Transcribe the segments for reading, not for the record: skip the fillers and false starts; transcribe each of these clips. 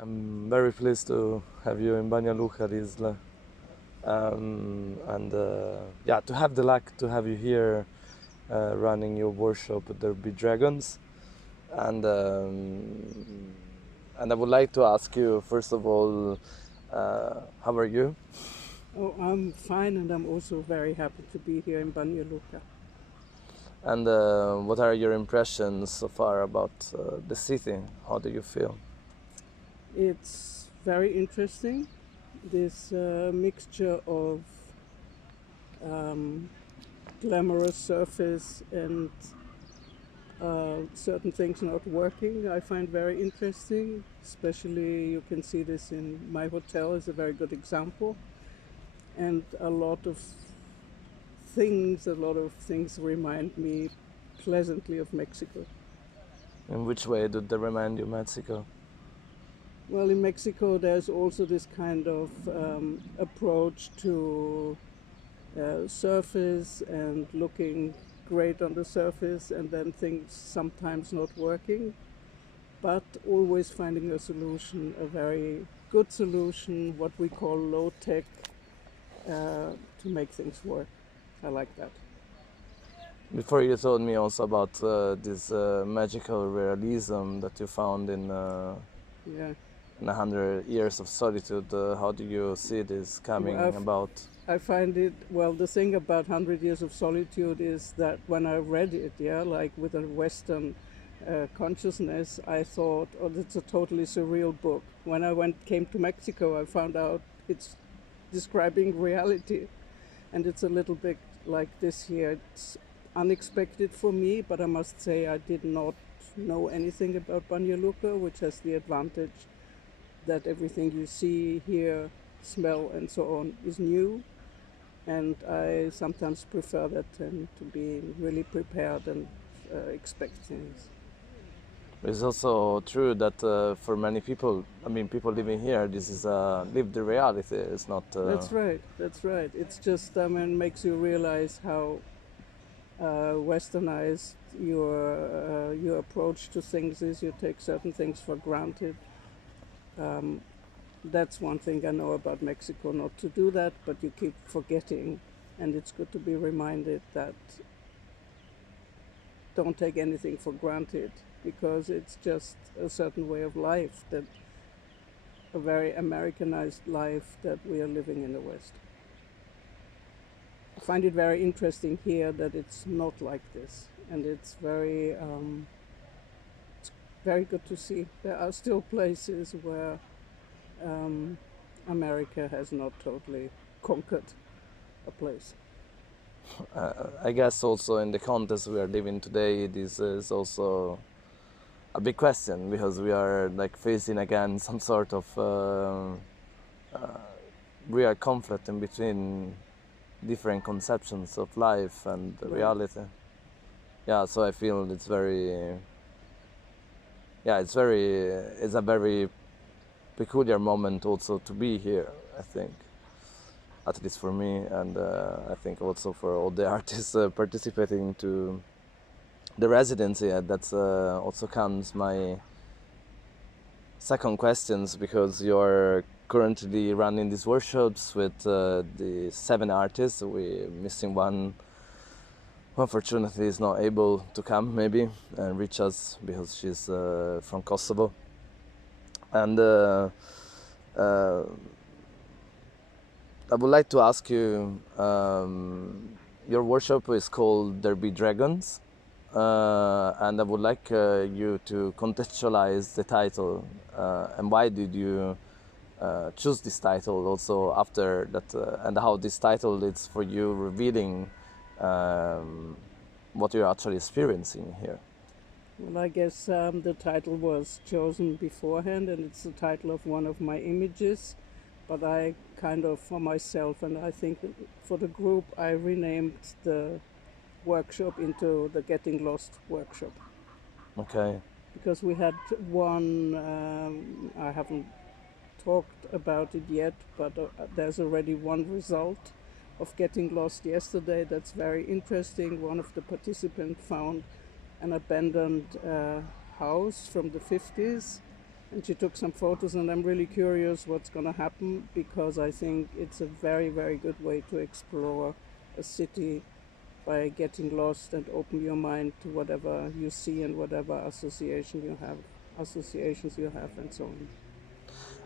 I'm very pleased to have you in Banja Luka, Lisl. And yeah, to have the luck to have you here running your workshop at There Be Dragons. And I would like to ask you, first of all, how are you? Oh, I'm fine, and I'm also very happy to be here in Banja Luka. And what are your impressions so far about the city? How do you feel? It's very interesting, this mixture of glamorous surface and certain things not working. I find very interesting, especially you can see this in my hotel is a very good example. And a lot of things remind me pleasantly of Mexico. In which way did they remind you Mexico? Well, in Mexico, there's also this kind of approach to surface and looking great on the surface, and then things sometimes not working, but always finding a solution, a very good solution, what we call low tech, to make things work. I like that. Before you told me also about this magical realism that you found Yeah. in 100 years of solitude. How do you see this coming Well, about? I find it, well, the thing about 100 Years of Solitude is that when I read it, yeah, like with a Western consciousness, I thought, oh, that's a totally surreal book. When I came to Mexico, I found out it's describing reality. And it's a little bit like this here. It's unexpected for me, but I must say I did not know anything about Banja Luka, which has the advantage that everything you see, hear, smell, and so on is new. And I sometimes prefer that than to be really prepared and expect things. It's also true that for many people, I mean, people living here, this is a lived reality. It's not. That's right. That's right. It's just, I mean, makes you realize how westernized your approach to things is. You take certain things for granted. That's one thing I know about Mexico, not to do that, but you keep forgetting. And it's good to be reminded that don't take anything for granted, because it's just a certain way of life, that a very Americanized life that we are living in the West. I find it very interesting here that it's not like this, and it's very good to see. There are still places where America has not totally conquered a place. I guess also in the context we are living today, this is also a big question because we are like facing again some sort of real conflict in between different conceptions of life and Right. reality. Yeah, so I feel it's very. Yeah, it's a very peculiar moment also to be here, I think, at least for me, and I think also for all the artists participating to the residency. That's also comes my second questions, because you're currently running these workshops with the 7 artists. We're missing one. Unfortunately, is not able to come maybe and reach us because she's from Kosovo. And I would like to ask you, your workshop is called There Be Dragons, and I would like you to contextualize the title, and why did you choose this title also after that, and how this title is for you revealing what you're actually experiencing here. Well, I guess the title was chosen beforehand, and it's the title of one of my images. But I kind of, for myself, and I think for the group, I renamed the workshop into the Getting Lost workshop. Okay. Because we had one, I haven't talked about it yet, but there's already one result of Getting Lost yesterday that's very interesting. One of the participants found an abandoned house from the 50s, And she took some photos, and I'm really curious what's going to happen, because I think it's a very, very good way to explore a city by getting lost and open your mind to whatever you see and whatever associations you have, and so on.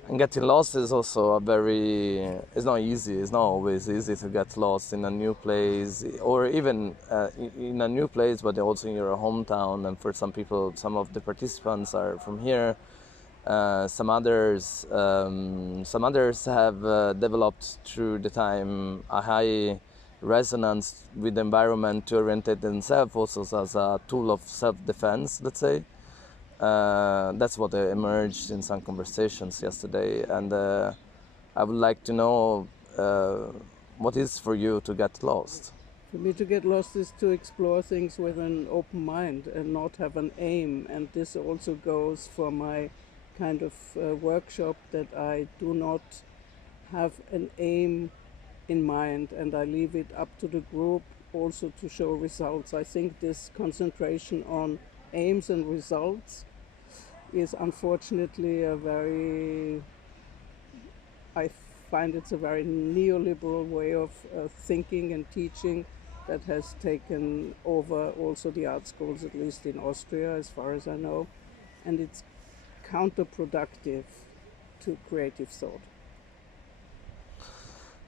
And getting lost is also it's not easy, it's not always easy to get lost in a new place, or even in a new place, but also in your hometown. And for some people, some of the participants are from here. Some others have developed through the time a high resonance with the environment to orientate themselves also as a tool of self-defense, let's say. That's what emerged in some conversations yesterday, and I would like to know what is for you to get lost. For me, to get lost is to explore things with an open mind and not have an aim. And this also goes for my kind of workshop, that I do not have an aim in mind, and I leave it up to the group also to show results. I think this concentration on aims and results is unfortunately I find it's a very neoliberal way of thinking and teaching that has taken over also the art schools, at least in Austria, as far as I know, and it's counterproductive to creative thought.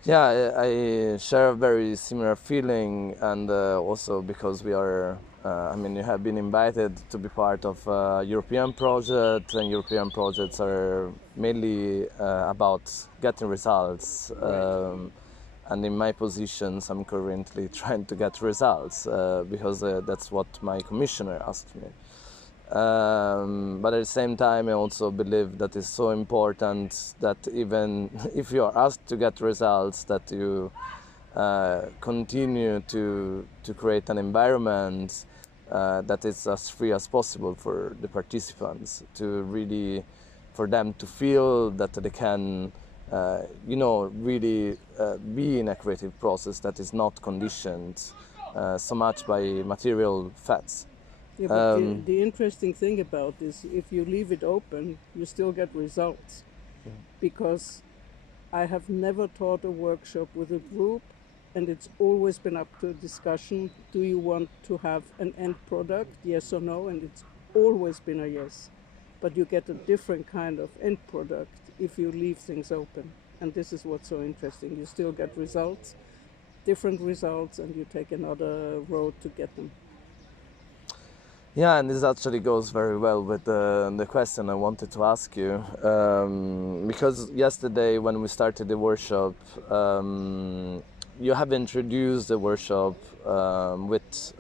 Yeah, I share a very similar feeling, and also because we are, you have been invited to be part of a European project, and European projects are mainly about getting results. Right. And in my positions, I'm currently trying to get results because that's what my commissioner asked me. But at the same time, I also believe that it's so important that even if you are asked to get results, that you continue to create an environment that is as free as possible for the participants, to really, for them to feel that they can, really be in a creative process that is not conditioned so much by material facts. Yeah, but the interesting thing about this, if you leave it open, you still get results. Because I have never taught a workshop with a group, and it's always been up to discussion. Do you want to have an end product, yes or no? And it's always been a yes. But you get a different kind of end product if you leave things open. And this is what's so interesting. You still get results, different results, and you take another road to get them. Yeah, and this actually goes very well with the question I wanted to ask you. Because yesterday when we started the workshop, you have introduced the workshop with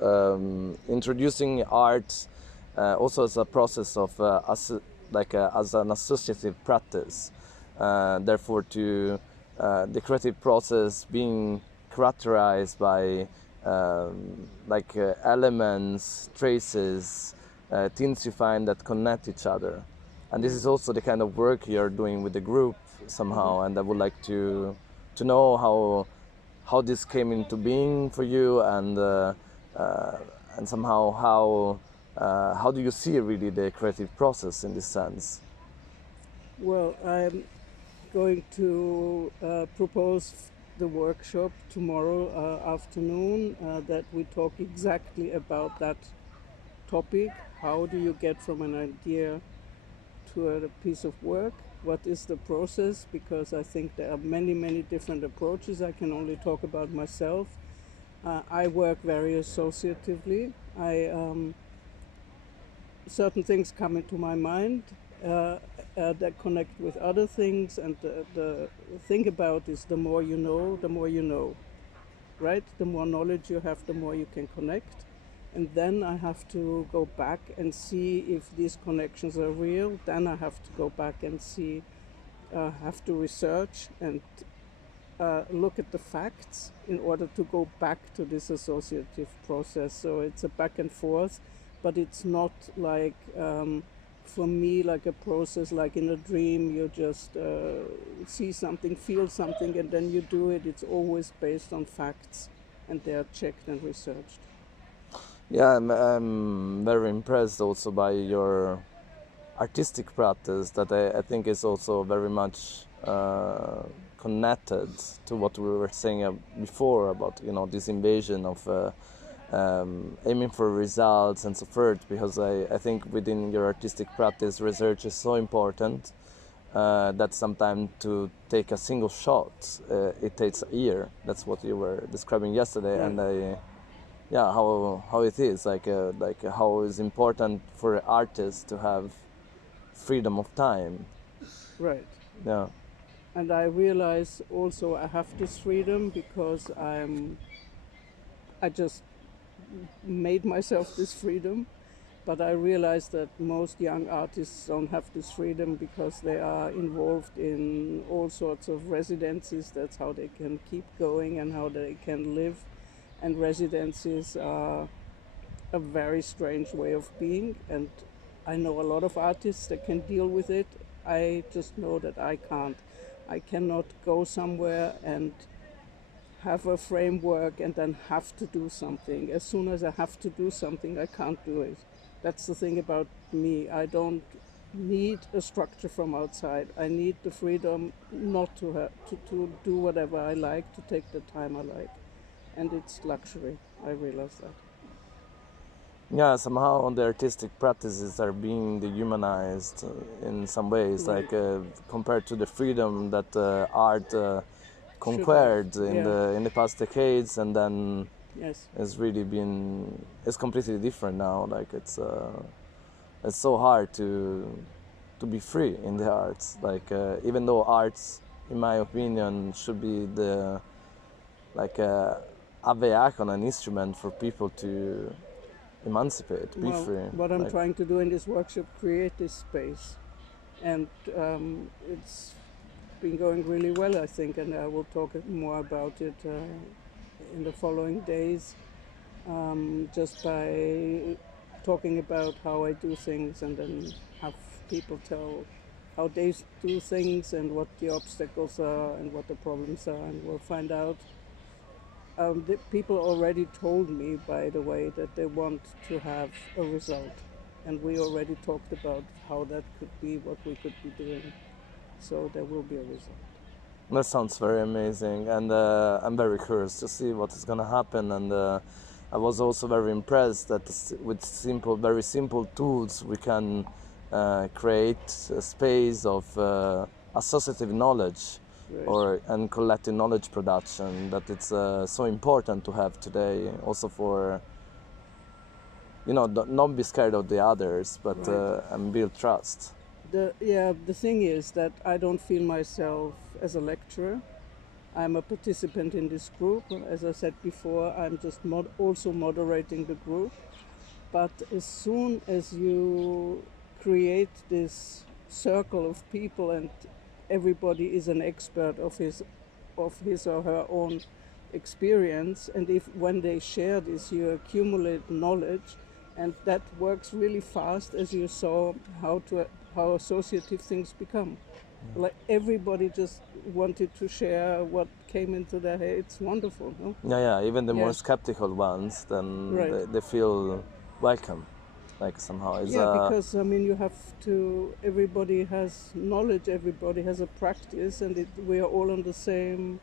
introducing art also as a process of as an associative practice. Therefore, to the creative process being characterized by elements, traces, things you find that connect each other. And this is also the kind of work you're doing with the group somehow. And I would like to know how this came into being for you, and somehow how do you see really the creative process in this sense? Well, I'm going to propose the workshop tomorrow afternoon, that we talk exactly about that topic. How do you get from an idea to a piece of work? What is the process? Because I think there are many, many different approaches. I can only talk about myself. I work very associatively. Certain things come into my mind that connect with other things, and the thing about is, the more you know, right? The more knowledge you have, the more you can connect. And then I have to go back and see if these connections are real. Then I have to go back and see, have to research and look at the facts in order to go back to this associative process. So it's a back and forth, but it's not like, for me, like a process like in a dream. You just see something, feel something, and then you do it. It's always based on facts, and they are checked and researched. Yeah, I'm very impressed also by your artistic practice that I think is also very much connected to what we were saying before about, you know, this invasion of aiming for results and so forth, because I think within your artistic practice research is so important that sometimes to take a single shot it takes a year. That's what you were describing yesterday. And yeah, how it is like how it's important for an artist to have freedom of time. Right. Yeah. And I realize also I have this freedom because I just made myself this freedom. But I realize that most young artists don't have this freedom because they are involved in all sorts of residencies. That's how they can keep going and how they can live. And residencies are a very strange way of being. And I know a lot of artists that can deal with it. I just know that I can't. I cannot go somewhere and have a framework and then have to do something. As soon as I have to do something, I can't do it. That's the thing about me. I don't need a structure from outside. I need the freedom not to have to do whatever I like, to take the time I like. And it's luxury. I realize that. Yeah, somehow the artistic practices are being dehumanized in some ways, Right. like compared to the freedom that art Should have. conquered Yeah. in the past decades, and then Yes. it's completely different now. Like it's so hard to be free in the arts. Like even though arts, in my opinion, should be the like a vehicle, an instrument for people to emancipate, be Well, free. what I'm Like, trying to do in this workshop, create this space. And it's been going really well, I think, and I will talk more about it in the following days, just by talking about how I do things and then have people tell how they do things and what the obstacles are and what the problems are, and we'll find out. The people already told me, by the way, that they want to have a result, and we already talked about how that could be, what we could be doing. So there will be a result. that sounds very amazing, and I'm very curious to see what is gonna happen. And I was also very impressed that with very simple tools, we can create a space of associative knowledge, Right. and collective knowledge production. That it's so important to have today, also for not be scared of the others, but Right. and build trust. The thing is that I don't feel myself as a lecturer. I'm a participant in this group. As I said before, I'm just also moderating the group. But as soon as you create this circle of people and everybody is an expert of his or her own experience, and if when they share this, you accumulate knowledge, and that works really fast, as you saw how associative things become. Like everybody just wanted to share what came into their head. It's wonderful, no? Yeah, even the more Yeah. skeptical ones, then Right. they feel welcome, like somehow. It's Yeah, because I mean, you have to. Everybody has knowledge. Everybody has a practice, and we are all on the same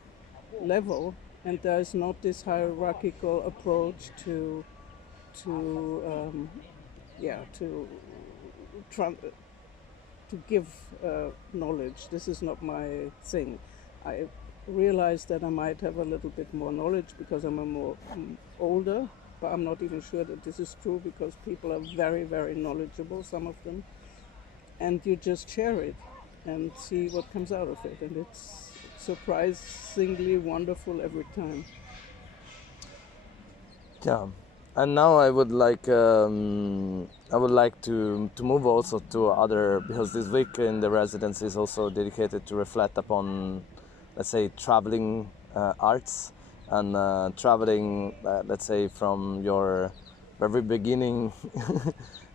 level. And there is not this hierarchical approach to yeah to give knowledge. This is not my thing. I realize that I might have a little bit more knowledge because I'm older, but I'm not even sure that this is true, because people are very, very knowledgeable, some of them, and you just share it and see what comes out of it, and it's surprisingly wonderful every time. yeah. And now I would like to move also to other, because this week in the residency is also dedicated to reflect upon, let's say, traveling arts, and traveling, let's say, from your very beginning.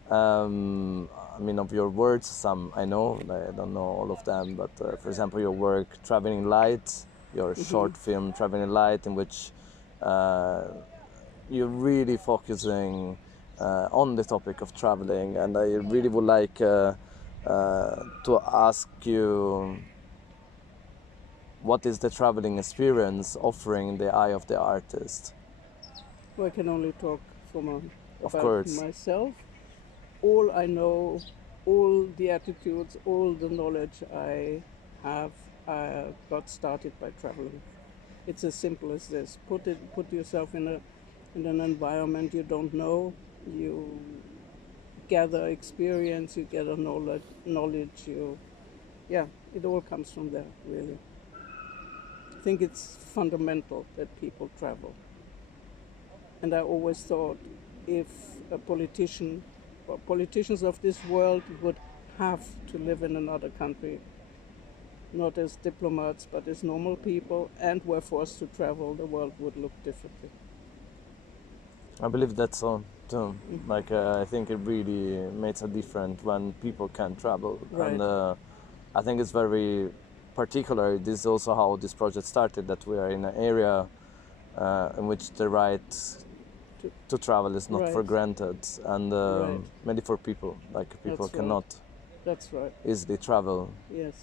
I mean, of your words, some I know, I don't know all of them, but for example, your work Traveling Light, your short film Traveling Light, in which you're really focusing on the topic of traveling, and I really would like to ask you, what is the traveling experience offering the eye of the artist? Well, I can only talk Of about course. myself. All I know, all the attitudes, all the knowledge I have, I got started by traveling. It's as simple as this. Put yourself in an environment you don't know. You gather experience. You gather knowledge. Yeah, it all comes from there, really. I think it's fundamental that people travel. And I always thought if a politician or politicians of this world would have to live in another country, not as diplomats but as normal people, and were forced to travel, the world would look differently. I believe that's so too. Mm-hmm. Like I think it really makes a difference when people can travel, and Right. I think it's very particular. This is also how this project started. That we are in an area in which the right To, to travel is not for right. granted, and Right. maybe for people, like people That's right. cannot That's right. easily travel. Yes.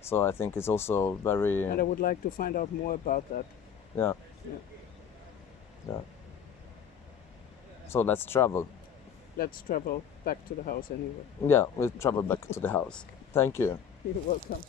So I think it's also very And I would like to find out more about that. yeah, Yeah. yeah. So let's travel. Let's travel back to the house anyway. Yeah, we'll travel back to the house. Thank you. You're welcome.